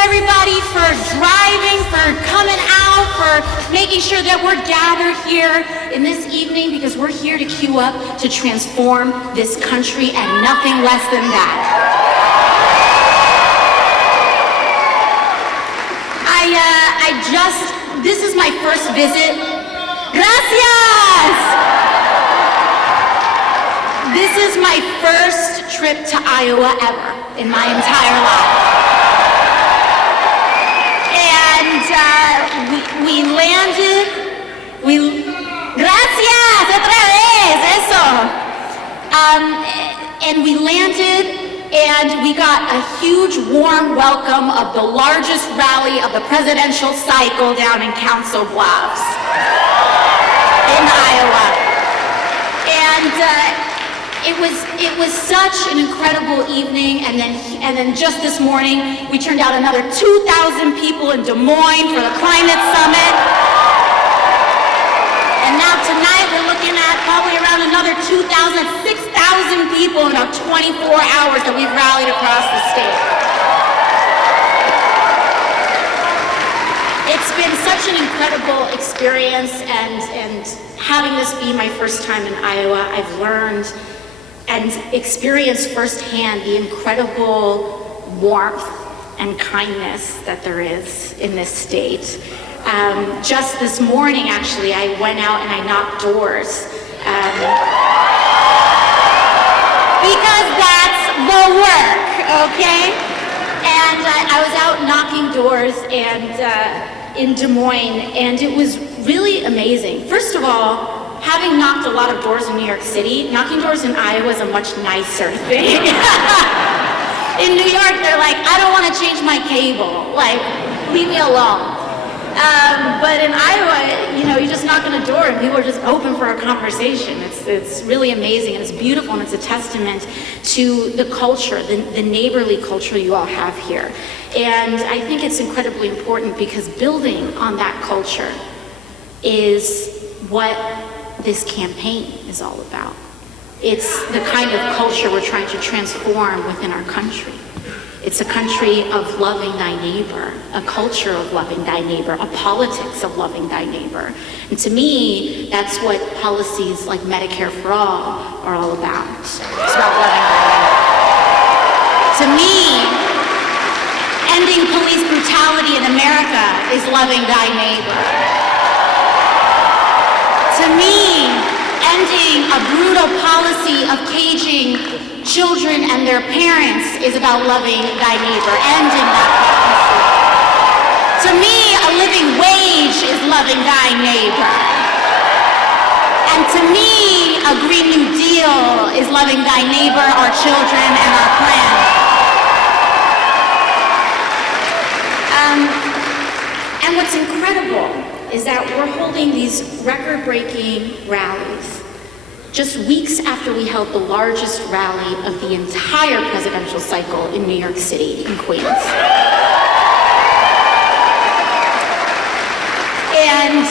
everybody for driving, for coming out, for making sure that we're gathered here in this evening, because we're here to queue up to transform this country and nothing less than that. This is my first visit. Gracias! This is my first trip to Iowa ever in my entire life. And we landed, gracias, otra vez, eso. And we landed, and we got a huge warm welcome of the largest rally of the presidential cycle down in Council Bluffs in Iowa. And it was such an incredible evening, and then just this morning we turned out another 2,000 people in Des Moines for the climate summit. And now tonight we're looking at probably around another 2,000, 6,000 people in about 24 hours that we've rallied across the state. It's been such an incredible experience, and having this be my first time in Iowa, I've learned and experienced firsthand the incredible warmth and kindness that there is in this state. Just this morning, actually, I went out and I knocked doors. Because that's the work, okay? And I was out knocking doors and in Des Moines, and it was really amazing. First of all, having knocked a lot of doors in New York City, knocking doors in Iowa is a much nicer thing. In New York, they're like, I don't want to change my cable. Like, leave me alone. But in Iowa, you know, you just knock on a door and people are just open for a conversation. It's really amazing, and it's beautiful, and it's a testament to the culture, the neighborly culture you all have here. And I think it's incredibly important, because building on that culture is what this campaign is all about. It's the kind of culture we're trying to transform within our country. It's a country of loving thy neighbor, a culture of loving thy neighbor, a politics of loving thy neighbor. And to me, that's what policies like Medicare for All are all about. It's about loving thy neighbor. To me, ending police brutality in America is loving thy neighbor. To me, ending a brutal policy of caging children and their parents is about loving thy neighbor, ending that policy. To me, a living wage is loving thy neighbor. And to me, a Green New Deal is loving thy neighbor, our children, and our planet. And what's incredible is that we're holding these record-breaking rallies just weeks after we held the largest rally of the entire presidential cycle in New York City, in Queens. And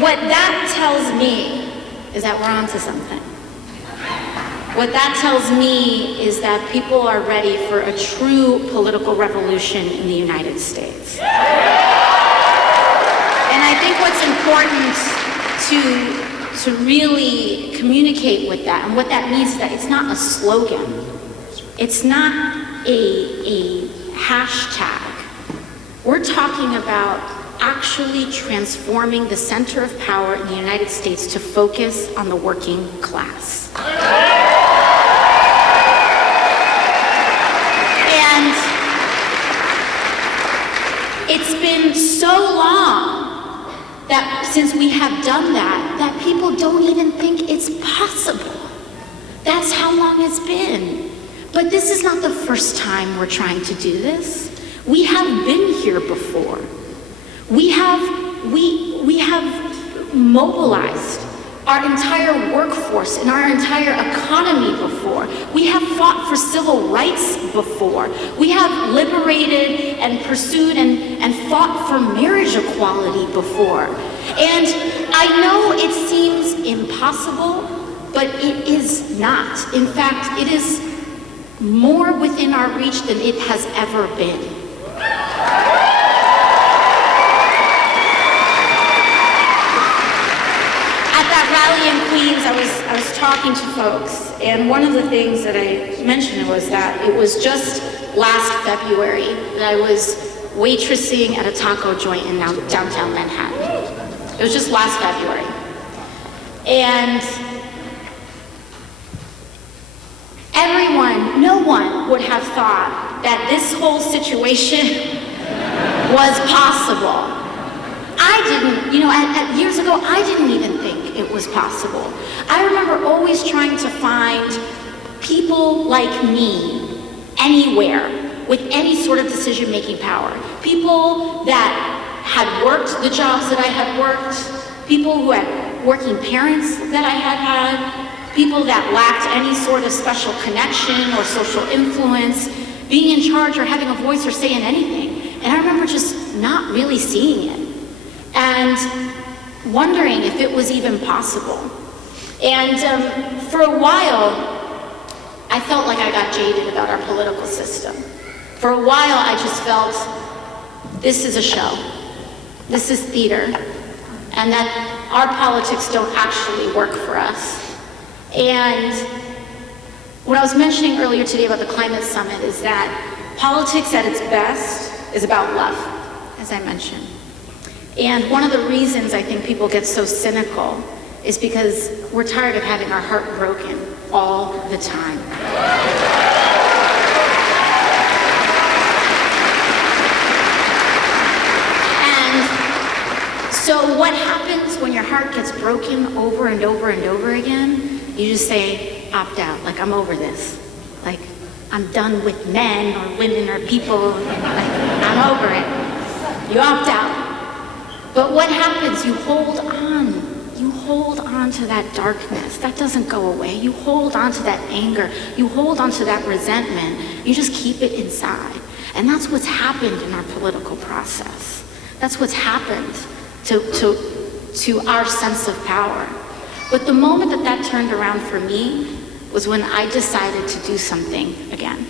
what that tells me is that we're onto something. What that tells me is that people are ready for a true political revolution in the United States. And I think what's important to really communicate with that, and what that means is that it's not a slogan. It's not a hashtag. We're talking about actually transforming the center of power in the United States to focus on the working class. And it's been so long that since we have done that people don't even think it's possible. That's how long it's been. But this is not the first time we're trying to do this. We have been here before. We have mobilized our entire workforce and our entire economy before. We have fought for civil rights before. We have liberated and pursued and fought for marriage equality before. And I know it seems impossible, but it is not. In fact, it is more within our reach than it has ever been. talking to folks, and one of the things that I mentioned was that it was just last February that I was waitressing at a taco joint in downtown Manhattan. It was just last February. And no one would have thought that this whole situation was possible. I didn't, years ago, I didn't even think it was possible. I remember always trying to find people like me anywhere with any sort of decision-making power. People that had worked the jobs that I had worked, people who had working parents that I had had, people that lacked any sort of special connection or social influence, being in charge or having a voice or saying anything. And I remember just not really seeing it and wondering if it was even possible. And for a while, I felt like I got jaded about our political system. For a while, I just felt this is a show. This is theater. And that our politics don't actually work for us. And what I was mentioning earlier today about the climate summit is that politics at its best is about love, as I mentioned. And one of the reasons I think people get so cynical is because we're tired of having our heart broken all the time. And so what happens when your heart gets broken over and over and over again? You just say, opt out, like I'm over this. Like I'm done with men or women or people, like I'm over it. You opt out. But what happens? You hold on. You hold on to that darkness. That doesn't go away. You hold on to that anger. You hold on to that resentment. You just keep it inside. And that's what's happened in our political process. That's what's happened to our sense of power. But the moment that turned around for me was when I decided to do something again.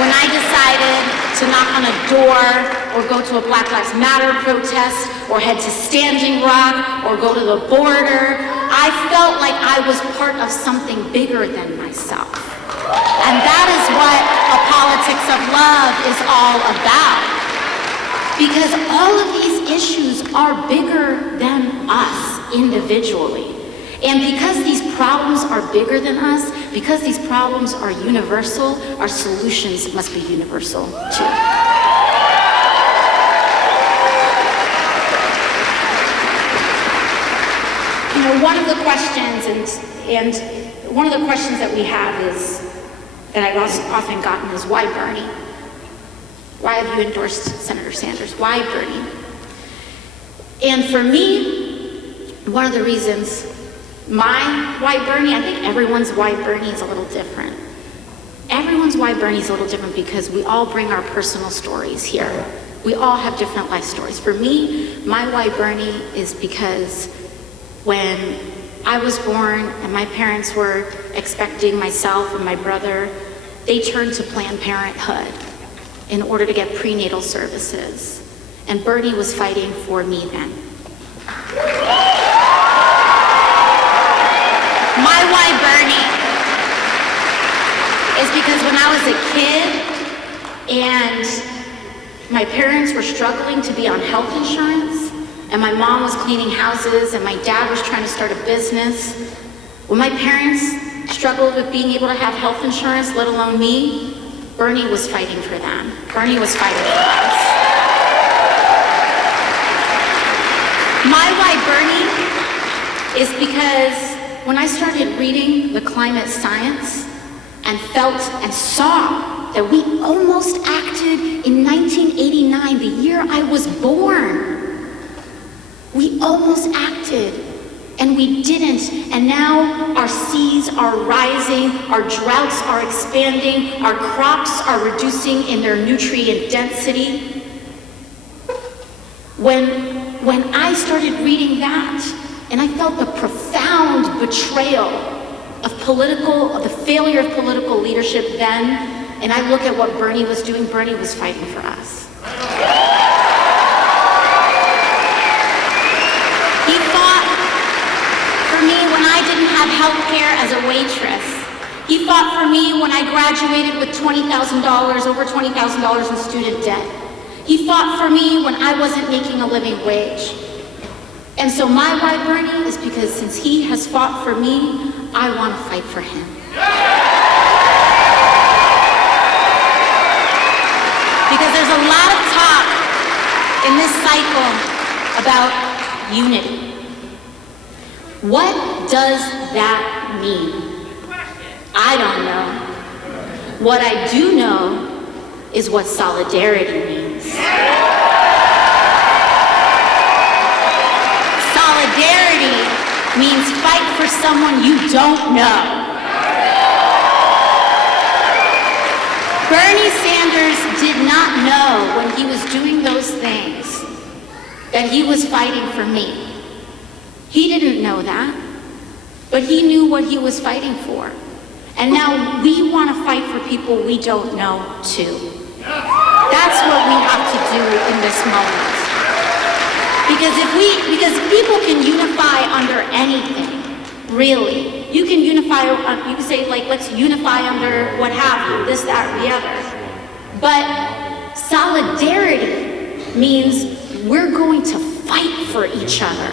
When I decided to knock on a door or go to a Black Lives Matter protest or head to Standing Rock or go to the border, I felt like I was part of something bigger than myself. And that is what a politics of love is all about. Because all of these issues are bigger than us individually. And because these problems are bigger than us, because these problems are universal, our solutions must be universal too. One of the questions, and one of the questions that we have is, that I've often gotten is, why Bernie? Why have you endorsed Senator Sanders? Why Bernie? And for me, one of the reasons why Bernie, I think everyone's why Bernie is a little different. Everyone's why Bernie is a little different because we all bring our personal stories here. We all have different life stories. For me, my why Bernie is because when I was born and my parents were expecting myself and my brother, they turned to Planned Parenthood in order to get prenatal services. And Bernie was fighting for me then. My why Bernie is because when I was a kid and my parents were struggling to be on health insurance and my mom was cleaning houses and my dad was trying to start a business, when my parents struggled with being able to have health insurance, let alone me, Bernie was fighting for them. Bernie was fighting for us. My why Bernie is because when I started reading the climate science and felt and saw that we almost acted in 1989, the year I was born, we almost acted and we didn't. And now our seas are rising, our droughts are expanding, our crops are reducing in their nutrient density. When I started reading that, and I felt the profound betrayal of the failure of political leadership then, and I look at what Bernie was doing, Bernie was fighting for us. waitress. He fought for me when I graduated with $20,000, over $20,000 in student debt. He fought for me when I wasn't making a living wage. And so my why Bernie is because since he has fought for me, I want to fight for him. Because there's a lot of talk in this cycle about unity. What does that mean? I don't know. What I do know is what solidarity means. Solidarity means fight for someone you don't know. Bernie Sanders did not know when he was doing those things that he was fighting for me. He didn't know that, but he knew what he was fighting for. And now we want to fight for people we don't know too. That's what we have to do in this moment. Because people can unify under anything, really. You can unify, you can say like, let's unify under what have you, this, that, or the other. But solidarity means we're going to fight for each other.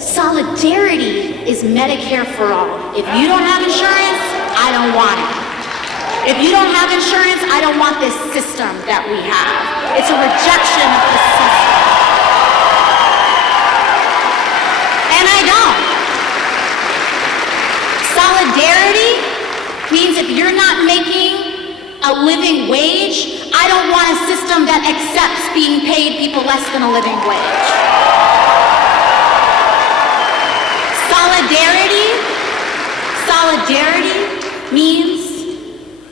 Solidarity is Medicare for all. If you don't have insurance, I don't want it. If you don't have insurance, I don't want this system that we have. It's a rejection of the system. And I don't. Solidarity means if you're not making a living wage, I don't want a system that accepts being paid people less than a living wage. Solidarity means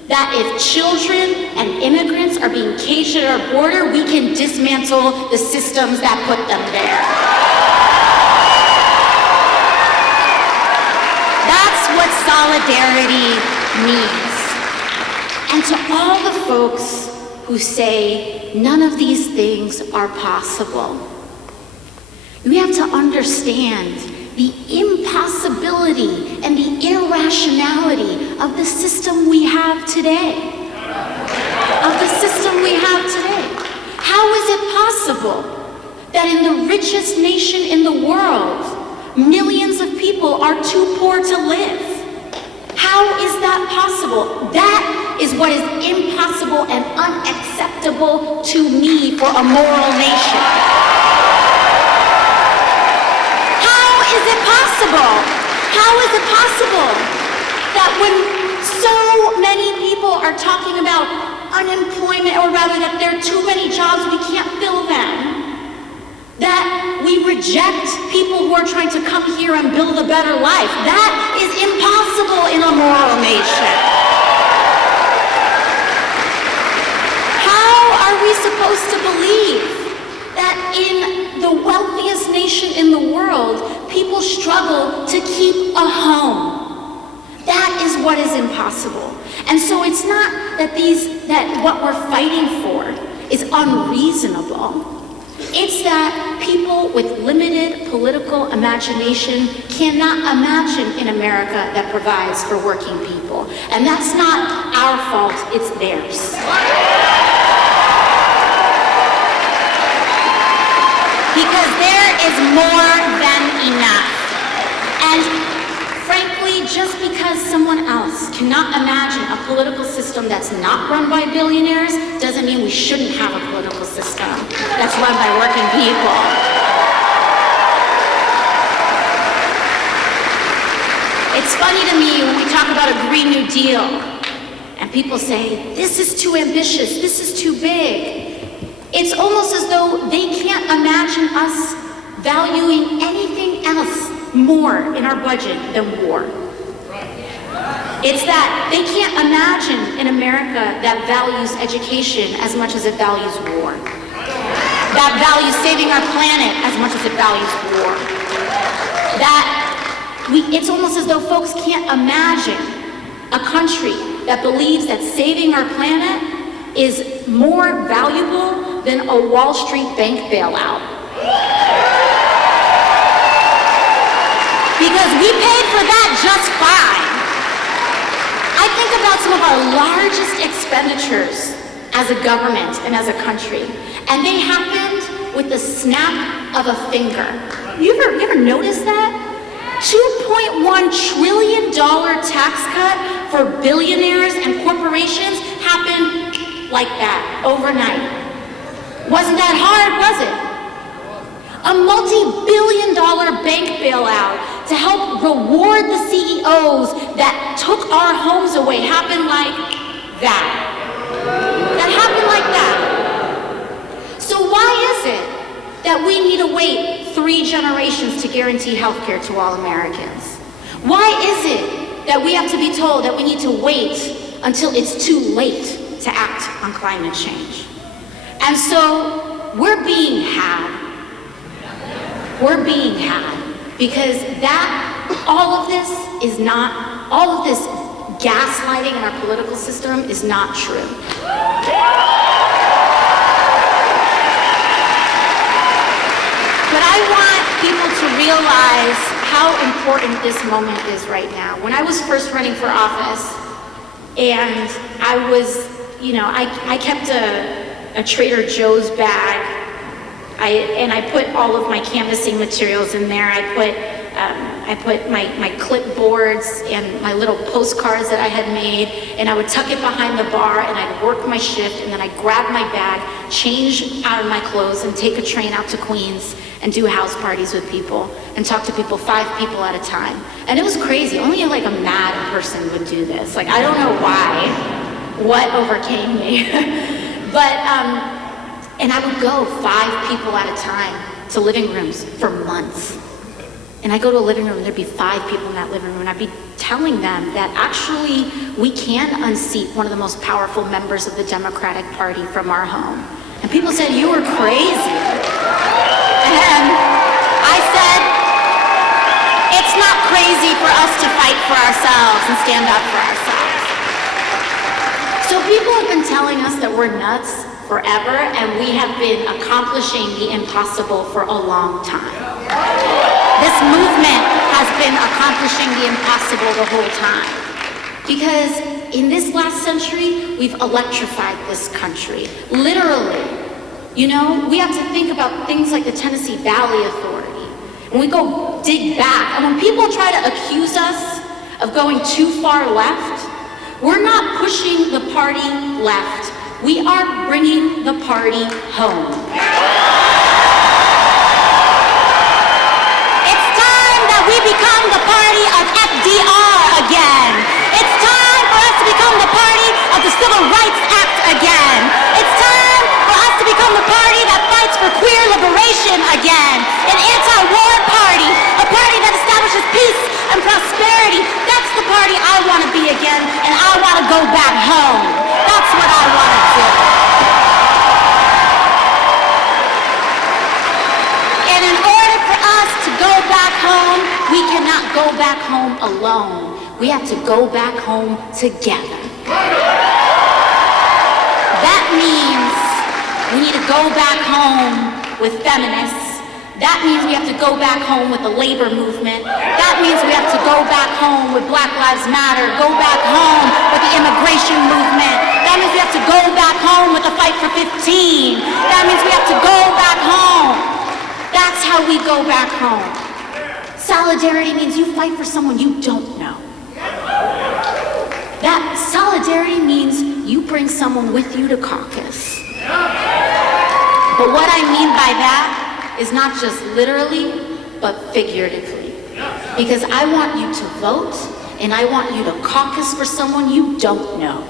that if children and immigrants are being caged at our border, we can dismantle the systems that put them there. That's what solidarity means. And to all the folks who say none of these things are possible, we have to understand the impossibility and the irrationality of the system we have today. How is it possible that in the richest nation in the world, millions of people are too poor to live? How is that possible? That is what is impossible and unacceptable to me for a moral nation. How is it possible that when so many people are talking about unemployment, or rather that there are too many jobs, we can't fill them, that we reject people who are trying to come here and build a better life? That is impossible in a moral nation. How are we supposed to believe that in the wealthiest nation in the world, people struggle to keep a home? That is what is impossible. And so it's not that what we're fighting for is unreasonable. It's that people with limited political imagination cannot imagine an America that provides for working people. And that's not our fault, it's theirs. Because there is more than enough. And frankly, just because someone else cannot imagine a political system that's not run by billionaires doesn't mean we shouldn't have a political system that's run by working people. It's funny to me when we talk about a Green New Deal and people say, this is too ambitious, this is too big. It's almost as though they can't imagine us valuing anything else more in our budget than war. It's that they can't imagine an America that values education as much as it values war. That values saving our planet as much as it values war. It's almost as though folks can't imagine a country that believes that saving our planet is more valuable than a Wall Street bank bailout. Because we paid for that just fine. think about some of our largest expenditures as a government and as a country, and they happened with the snap of a finger. You ever notice that? $2.1 trillion tax cut for billionaires and corporations happened like that, overnight. Wasn't that hard, was it? A multi-billion-dollar bank bailout to help reward the CEOs that took our homes away happened like that. That happened like that. So why is it that we need to wait 3 generations to guarantee health care to all Americans? Why is it that we have to be told that we need to wait until it's too late to act on climate change? And so we're being had. We're being had because all of this gaslighting in our political system is not true. But I want people to realize how important this moment is right now. When I was first running for office, and I was, I kept a Trader Joe's bag, and I put all of my canvassing materials in there. I put my clipboards and my little postcards that I had made, and I would tuck it behind the bar, and I'd work my shift, and then I'd grab my bag, change out of my clothes, and take a train out to Queens and do house parties with people and talk to people, 5 people at a time. And it was crazy. Only like a mad person would do this. Like, I don't know what overcame me. But, and I would go 5 people at a time to living rooms for months. And I go to a living room and there'd be 5 people in that living room, and I'd be telling them that actually we can unseat one of the most powerful members of the Democratic Party from our home. And people said, "You were crazy." And I said, it's not crazy for us to fight for ourselves and stand up for ourselves. So people have been telling us that we're nuts forever, and we have been accomplishing the impossible for a long time. This movement has been accomplishing the impossible the whole time. Because in this last century, we've electrified this country, literally. We have to think about things like the Tennessee Valley Authority. And we go dig back. And when people try to accuse us of going too far left, we're not pushing the party left. We are bringing the party home. It's time that we become the party of FDR again. It's time for us to become the party of the Civil Rights Act again. It's time for us to become the party that fights for queer liberation again. An anti-war party, a party that establishes peace and prosperity. That's the party I want to be again, and I want to go back home. That's what I want to do. And in order for us to go back home, we cannot go back home alone. We have to go back home together. That means we need to go back home with feminists. That means we have to go back home with the labor movement. That means we have to go back home with Black Lives Matter, go back home with the immigration movement. That means we have to go back home with the fight for 15. That means we have to go back home. That's how we go back home. Solidarity means you fight for someone you don't know. That solidarity means you bring someone with you to caucus. But what I mean by that is not just literally, but figuratively. Because I want you to vote, and I want you to caucus for someone you don't know.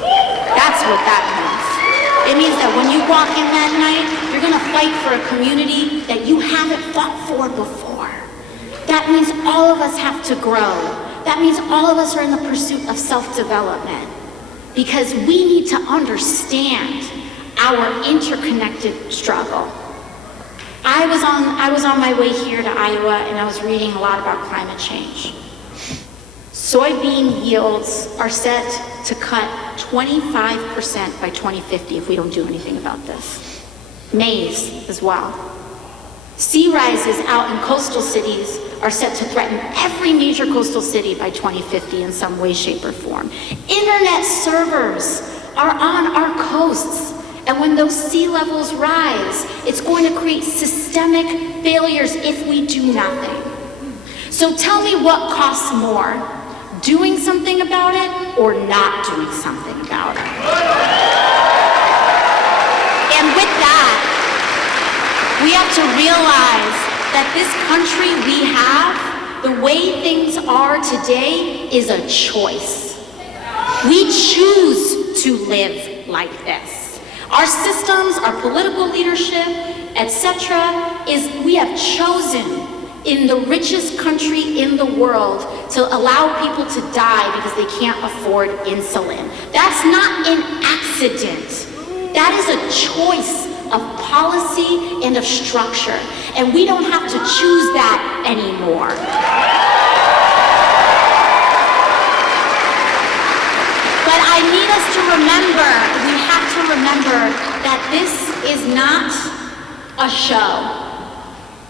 That's what that means. It means that when you walk in that night, you're gonna fight for a community that you haven't fought for before. That means all of us have to grow. That means all of us are in the pursuit of self-development. Because we need to understand our interconnected struggle. I was on my way here to Iowa, and I was reading a lot about climate change. Soybean yields are set to cut 25% by 2050 if we don't do anything about this. Maize as well. Sea rises out in coastal cities are set to threaten every major coastal city by 2050 in some way, shape, or form. Internet servers are on our coasts, and when those sea levels rise, it's going to create systemic failures if we do nothing. So tell me what costs more, doing something about it or not doing something about it? And with that, we have to realize that this country we have, the way things are today, is a choice. We choose to live like this. Our systems, our political leadership, etc., we have chosen in the richest country in the world to allow people to die because they can't afford insulin. That's not an accident. That is a choice of policy and of structure, and we don't have to choose that anymore. But I need us to remember, we have to remember that this is not a show.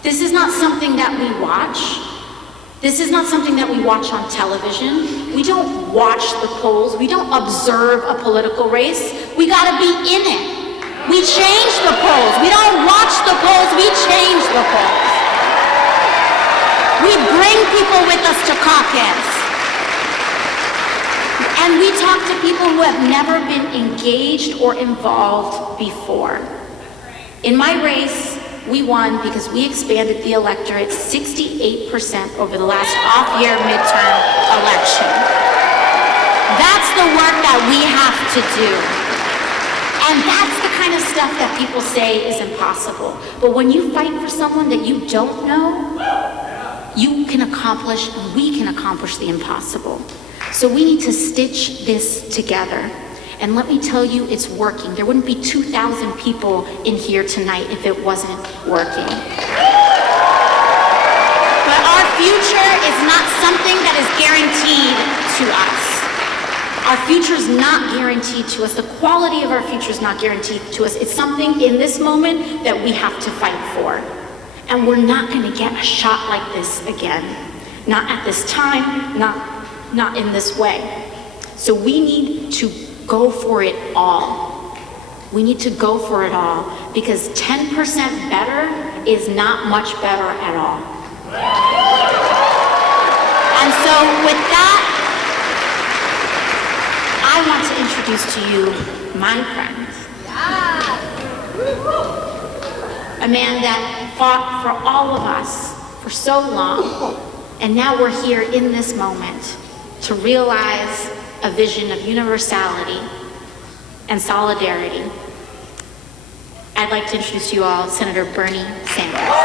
This is not something that we watch. This is not something that we watch on television. We don't watch the polls. We don't observe a political race. We gotta be in it. We change the polls. We don't watch the polls, we change the polls. We bring people with us to caucus. And we talk to people who have never been engaged or involved before. In my race, we won because we expanded the electorate 68% over the last off-year midterm election. That's the work that we have to do. And that's the kind of stuff that people say is impossible. But when you fight for someone that you don't know, you can accomplish, and we can accomplish the impossible. So we need to stitch this together. And let me tell you, it's working. There wouldn't be 2,000 people in here tonight if it wasn't working. But our future is not something that is guaranteed to us. Our future is not guaranteed to us. The quality of our future is not guaranteed to us. It's something in this moment that we have to fight for. And we're not going to get a shot like this again. Not at this time, not in this way. So we need to go for it all. We need to go for it all because 10% better is not much better at all. And so with that, I want to introduce to you my friend. A man that fought for all of us for so long, and now we're here in this moment to realize a vision of universality and solidarity. I'd like to introduce you all Senator Bernie Sanders.